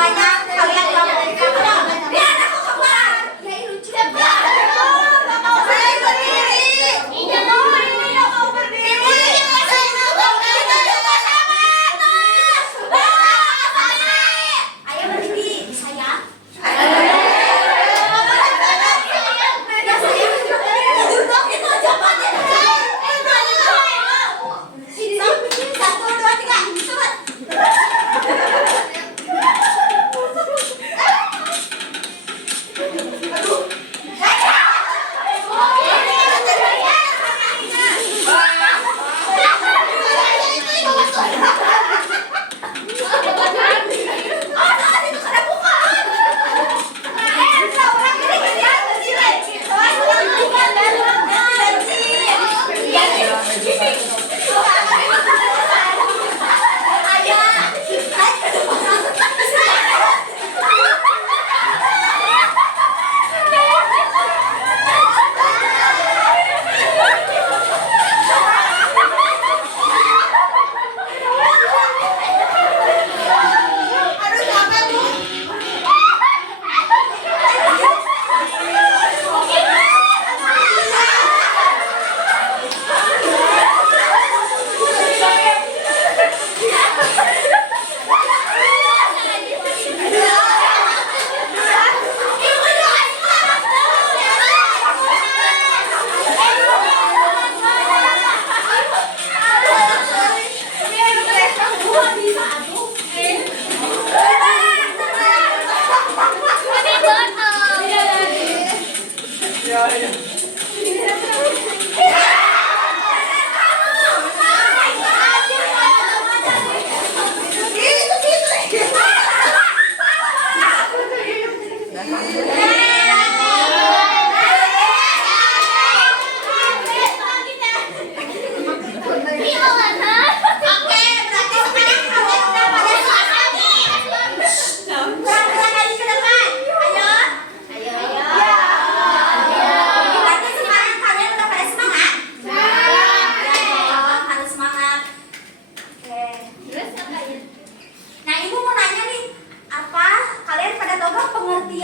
semuanya kalian keluar. Biar aku keluar. Ya lucu. Saya berdiri. Ini mau berdiri. Saya mau berdiri. Ayo berdiri, sayang.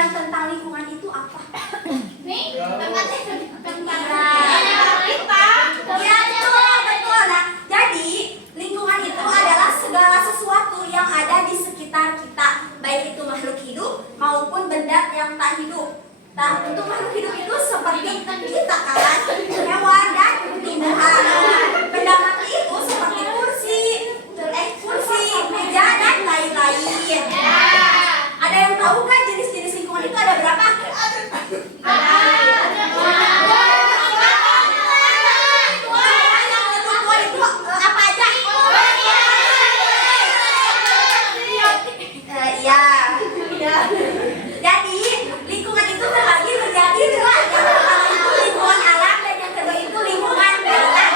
Tentang lingkungan itu apa? Nih, tentang kita. Ya, betul. Nah, jadi lingkungan itu adalah segala sesuatu yang ada di sekitar kita, baik itu makhluk hidup maupun benda yang tak hidup. Nah, untuk makhluk hidup itu seperti kita kan, hewan dan tumbuhan. Benda mati itu seperti kursi, meja dan lain-lain. Ada yang tahu kan jenis-jenis lingkungan itu ada berapa? Jadi lingkungan itu terbagi menjadi dua. Yang pertama itu lingkungan alam dan yang kedua itu lingkungan nyata.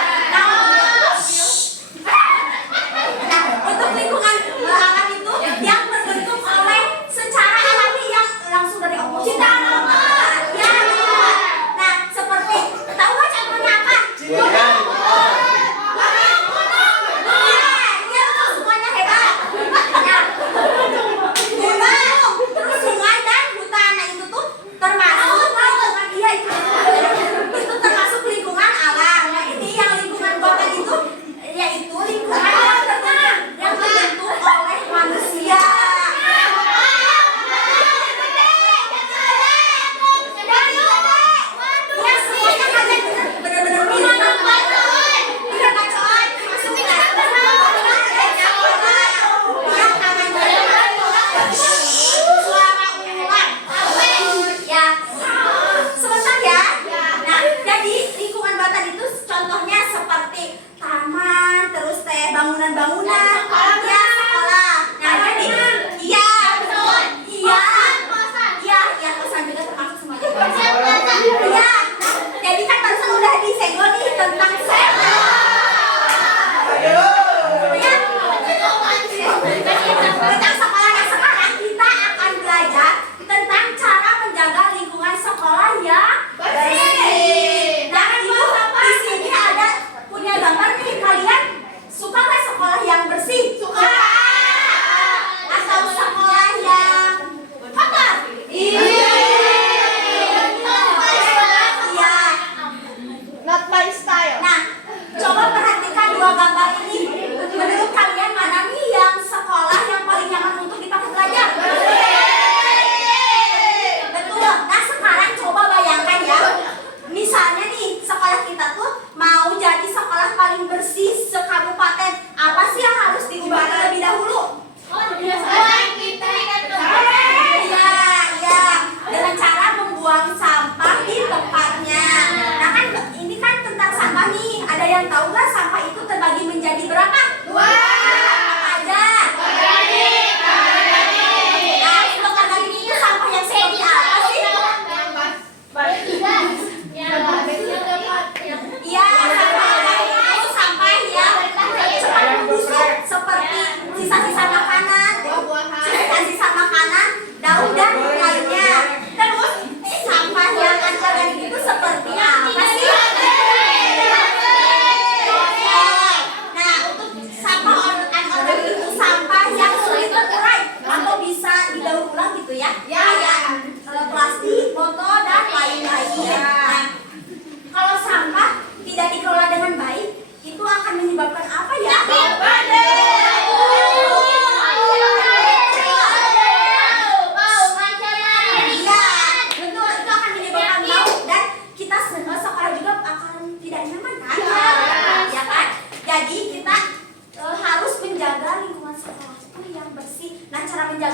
Nah, untuk lingkungan alam itu yang terbentuk oleh secara alami yang langsung dari Allah. Cinta Allah. Ya. Nah, seperti tahu nggak contohnya apa? Iya, semuanya hebat. Nah, gunung, terus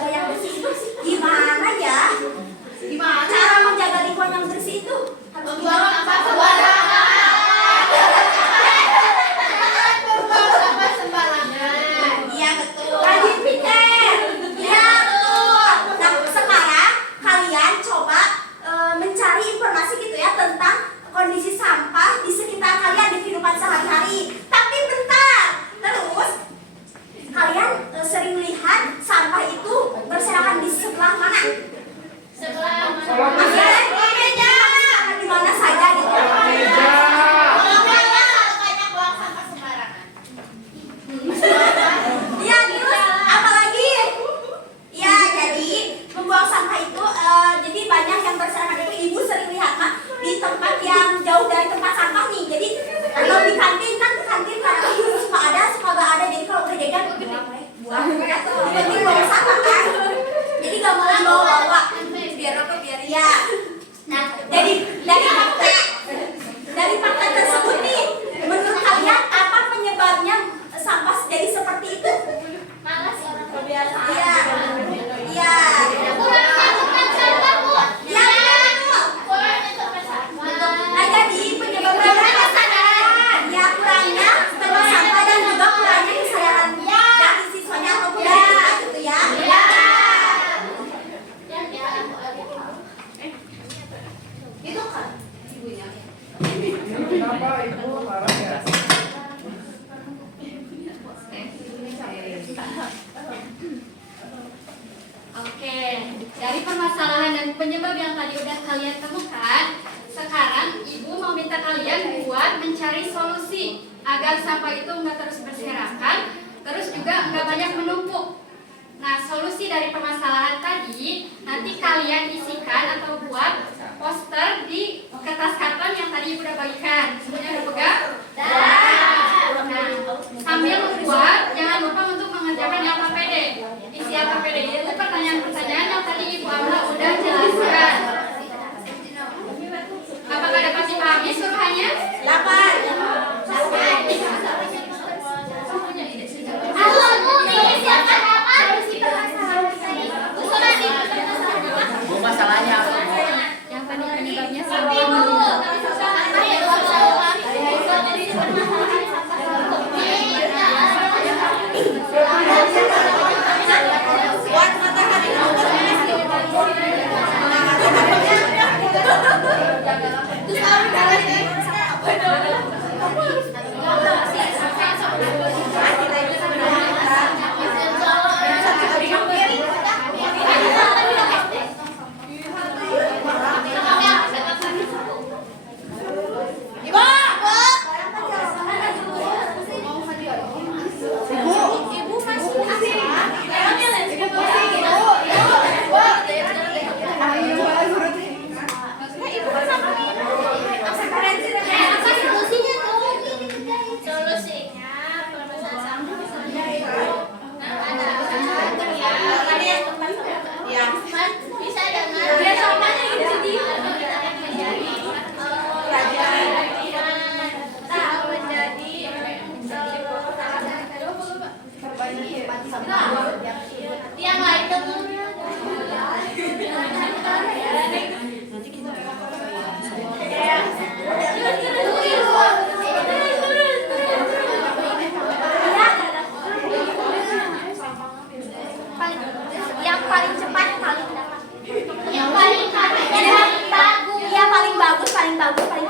menjaga yang bersih itu gimana ya? Gimana? Cara menjaga lingkungan yang bersih itu harus Membuang sampah sembarangan. Membuang sampah sembarangan. Iya betul. Rajin pikir. Iya betul. Nah sekarang kalian coba mencari informasi gitu ya tentang kondisi sampah di sekitar kalian di kehidupan sehari-hari. Tapi bentar. Terus kalian sering lihat sampah itu berserakan di sebelah mana? Sebelah Meja. Di mana saja gitu. banyak buang sampah sembarangan. Iya terus apalagi? Ya jadi membuang sampah itu jadi banyak yang berserakan itu ibu sering lihat mah di tempat yang jauh dari tempat sampah nih. Jadi kalau di kantin kan kantin kadang suka ada suka gak ada. Jadi kalau udah jajan buang penting bawa sampah kan. Jadi gak mau dibawa-bawa. Biar apa biar ya. Nah jadi dari fakta tersebut nih menurut kalian apa penyebabnya sampah jadi seperti itu? Malas orang Kebiasaan. Iya. Kurangnya tempat sampah, Bu. Iya betul. Kurangnya tempat sampah. Nah jadi penyebabnya kesadaran. Ya kurangnya tempat sampah dan juga kurangnya kesadaran dari siswanya atau budaya gitu ya. Yang di alam Itu kan ibunya. Kenapa ibu marah ya? Oke, dari permasalahan dan penyebab yang tadi udah kalian temukan, sekarang ibu mau minta kalian buat mencari solusi agar sampah itu nggak terus berserakan, terus juga nggak banyak menumpuk. Nah, solusi dari permasalahan tadi nanti kalian isikan atau buat poster di kertas karton yang tadi ibu udah bagikan. Semuanya udah pegang? Nah, sambil membuat, jangan lupa untuk mengerjakan LKPD. Isi LKPD itu pertanyaan-pertanyaan yang tadi Ibu Amla udah jelaskan. Apakah dapat dipahami suruhannya? 8. siapkan apa? Bu, masalahnya apa? Yang tadi penyebabnya Tapi Bu, sampah. Buat matahari. Solusinya permasalahan sampah bisa dengan yang lain tentunya Yang paling cepat paling dapat. yang paling bagus Iya paling bagus, paling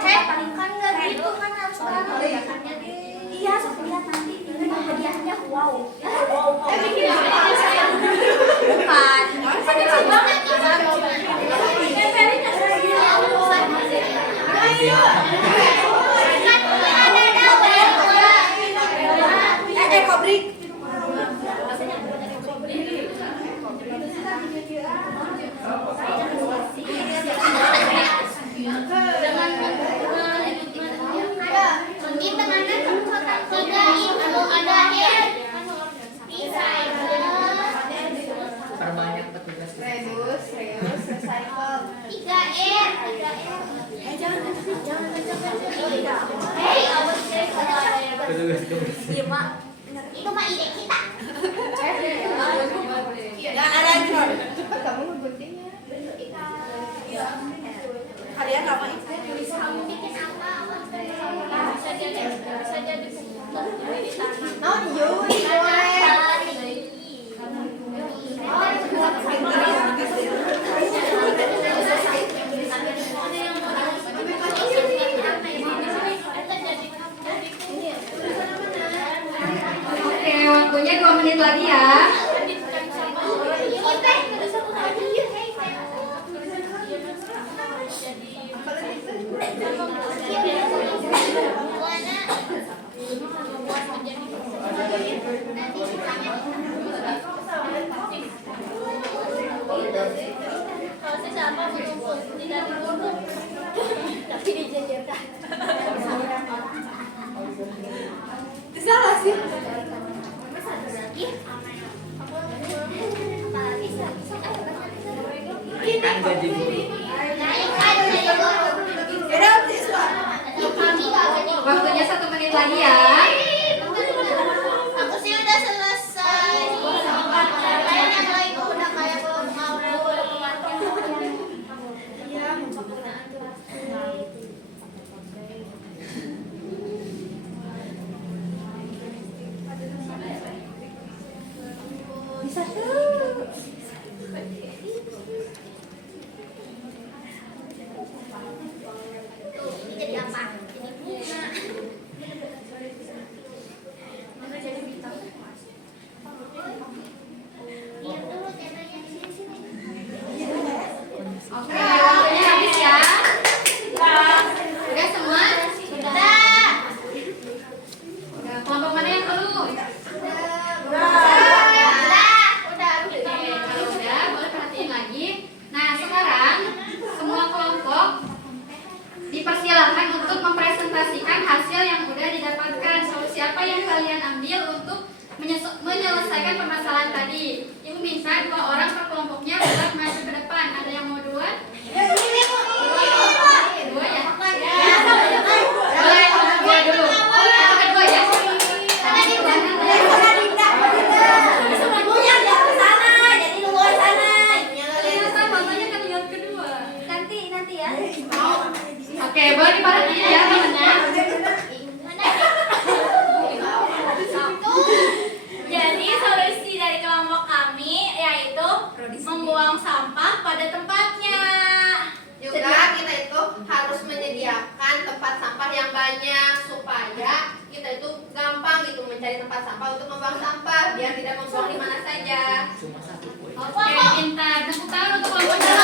cepat, paling kan nggak gitu kan harus Iya, sok lihat nanti ini hadiahnya wow. Bukan. Kobrik. Perbanyak petugas. Petugas kebersihan. Iya, Mak. Itu mah ide kita. Jangan ada tidak diurut. Tapi dijajarkan. Salah sih. Terus ada lagi. Apalagi sih? Naikkan gaji guru. Naikkan gaji guru. Yaudah, siswa. Kami nggak gaji guru. Waktunya 1 menit lagi ya. Aku sih udah selesai. Kalian yang lain udah kayak belum mau. Bisa tuh. Tuh, ini jadi apa? Jadi bunga. Bunga jadi bintang. Lihat dulu temanya di sini. Oke, waktunya habis ya. Udah semua? Udah. Udah, kelompok mana yang perlu? Udah. Oke, kalau udah boleh perhatiin lagi. Nah, sekarang semua kelompok dipersilakan untuk mempresentasikan hasil yang udah didapatkan. Solusi apa yang kalian ambil untuk menyelesaikan permasalahan tadi. Ibu minta 2 orang per kelompoknya buat maju ke depan. Ada yang mau duluan? Dua ya? Boleh, dua dulu. Yang kedua ya? Semuanya di atas sana, jadi luar sana. Ternyata mamanya kan yang kedua. Nanti ya. Oke, boleh diperhatiin ya temennya. Jadi solusi dari kelompok kami yaitu membuang sampah pada tempatnya. Juga kita itu harus menyediakan tempat sampah yang banyak supaya kita itu gampang gitu mencari tempat sampah untuk membuang sampah biar tidak membuang di mana saja. Cuma 1 poin. Oke, pintar. Tepuk tangan untuk kelompoknya.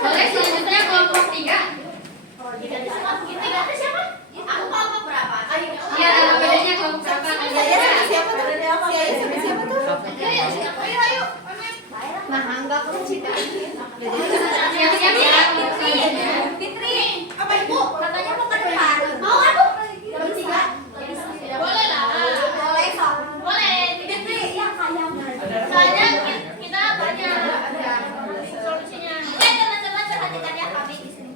Boleh selanjutnya kelompok 3. Tiga itu siapa? Aku kelompok berapa? Ayo. Iya, ada bedanya kelompok berapa? Siapa tuh? Siapa tuh? Ayo. Nah, enggak kita. Siap-siap ya kelompok selanjutnya. Fitri, apa ibu? Katanya mau ke depan. Mau aku? Bertiga. Boleh lah. Boleh sok. Boleh. Fitri, yang kayak Soalnya kita banyak solusinya. teman-teman perhatikan ya kami di sini.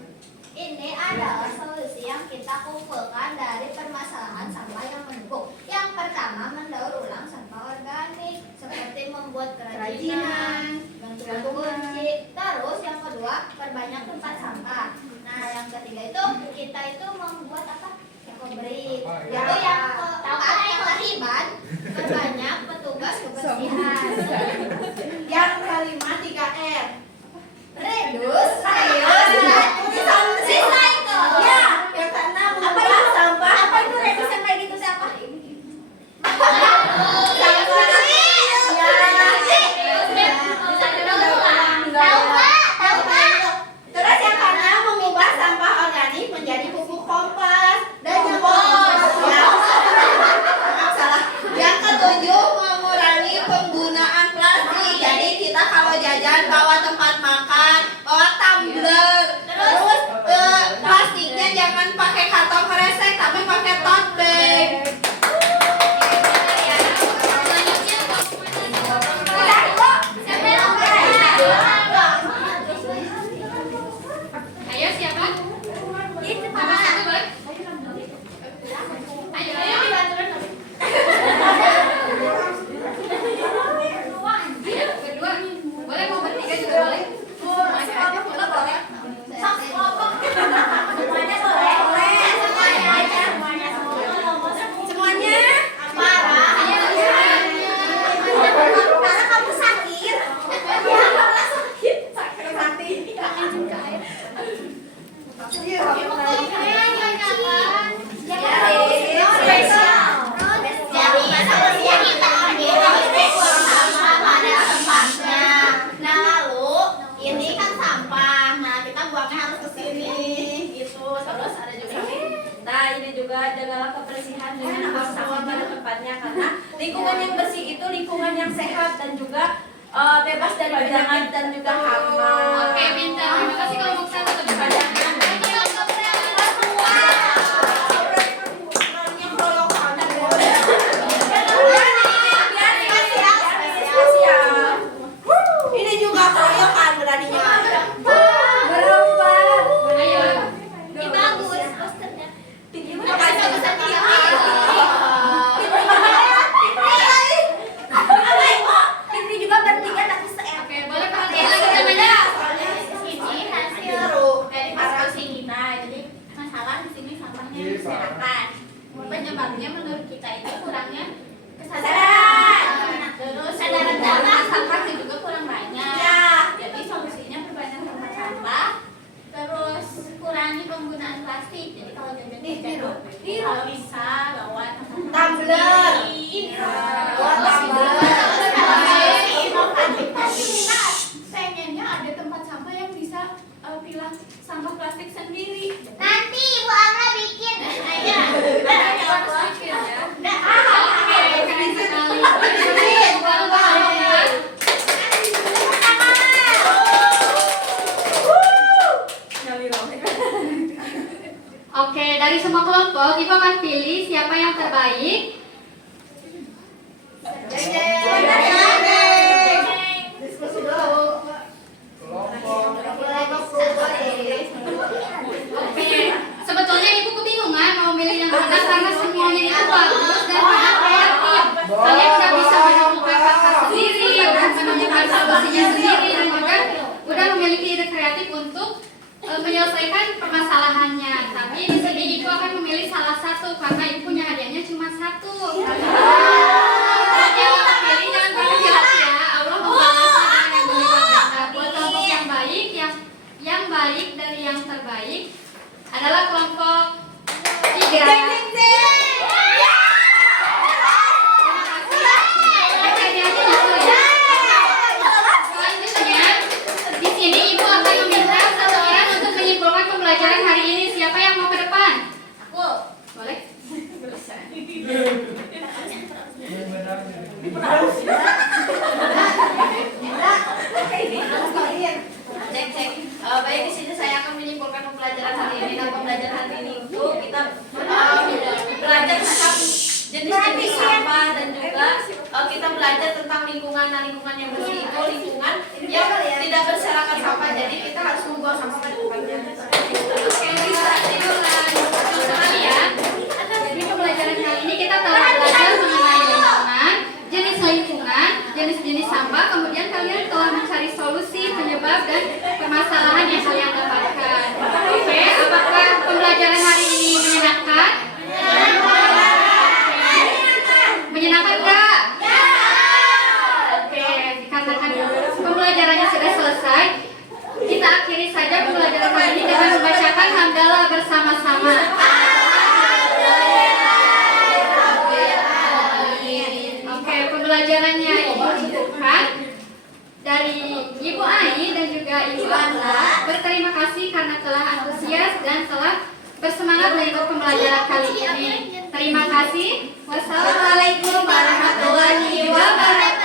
Ini adalah solusi yang kita kumpulkan dari permasalahan sampah yang menumpuk. Yang pertama, mendaur ulang sampah organik seperti membuat kerajinan, gantungan kunci. Terus yang kedua, perbanyak tempat sampah. Nah, yang ketiga itu kita itu membuat apa? Ekobrik. Itu yang keempat, yang kelima, perbanyak petugas kebersihan. Yang kelima 3R. Reduce, reuse, dan recycle. Ya. Yang keenam Apa itu sampah? Apa itu reduce yang kayak gitu siapa? Terus yang keenam mengubah sampah organik menjadi pupuk kompost dan yang ketujuh mengurangi penggunaan plastik. Jadi kita kalau jajan bawa tempat makan, bawa tumbler. Terus plastiknya jangan pakai kantong kresek tapi pakai tote bag. Selanjutnya kelompok mana? Ayo siapa? Nomor 1 boleh? Ayo. Ayo, berdua. Boleh mau bertiga juga boleh. Semuanya boleh. Semuanya. Parah. Karena kamu sakit. Nah, lalu ini kan sampah. Nah, kita buangnya harus ke sini gitu. Terus ada juga Nah, ini juga jagalah kebersihan dengan buang sampah pada tempatnya karena lingkungan yang bersih itu lingkungan yang sehat dan juga bebas dari penyakit dan juga hama. Oke, pintar. Terima kasih kelompok 1 lebih banyak. Ini juga keroyokan beraninya. Ayo. Ini bagus posternya. Ini juga bertiga tapi Oke, boleh perhatian lagi namanya. Ini hasil dari diskusi kita. Jadi masalah di sini sampahnya Iya, berserakan. Penyebabnya menurut kita itu kurangnya kesadaran. Terus kesadaran dalam sampahnya juga kurang banyak. Jadi solusinya perbanyak tempat sampah. Terus kurangi penggunaan plastik. Jadi kalau jajan kalau bisa bawa Tumbler. pengennya ada tempat sampah yang bisa pilah sampah plastik sendiri. nanti Ibu Amra bikin. Iya. Oke, keren sekali. Oke, dari semua kelompok, Ibu akan pilih siapa yang terbaik. Diskusi dulu. Oke, sebetulnya Ibu kebingungan mau milih yang mana karena semuanya itu bagus dan sangat kreatif. Kalian sudah bisa menemukan kata sendiri, udah menemukan solusinya sendiri, dan juga udah memiliki ide kreatif untuk menyelesaikan permasalahannya. Tapi di sini Ibu akan memilih salah satu karena Ibu punya hadiahnya cuma satu. Yang Ibu pilih jangan berkecil hati ya. Allah membalasnya dengan yang berlipat ganda. Buat kelompok yang baik, yang baik dari yang terbaik adalah kelompok 3. Selanjutnya, di sini Ibu akan meminta satu orang untuk menyimpulkan pembelajaran hari ini. Siapa yang mau ke depan? Aku. Boleh? Cek. Baik, di sini saya akan menyimpulkan pembelajaran hari ini. Dan pembelajaran hari ini itu kita belajar tentang jenis-jenis sampah dan juga kita belajar tentang lingkungan. Nah, lingkungan yang bersih itu lingkungan yang tidak berserakan sampah. Jadi kita harus membuang sampah pada tempatnya. Oke, bisa diulang. Sekalian, jadi pembelajaran kali ini kita telah belajar mengenai lingkungan, jenis-jenis sampah, kemudian kalian telah mencari solusi, penyebab, dan permasalahan yang kalian dapatkan. Oke, apakah pembelajaran hari ini menyenangkan? Menyenangkan enggak? Oke, dikarenakan pembelajarannya sudah selesai, kita akhiri saja pembelajaran hari ini dengan membacakan hamdalah bersama-sama. Oke, pembelajarannya Ibu cukupkan. Dari Ibu Ai dan juga Ibu Anda berterima kasih karena telah antusias dan telah bersemangat mengikut pembelajaran kali ini. Terima kasih. Wassalamualaikum warahmatullahi wabarakatuh.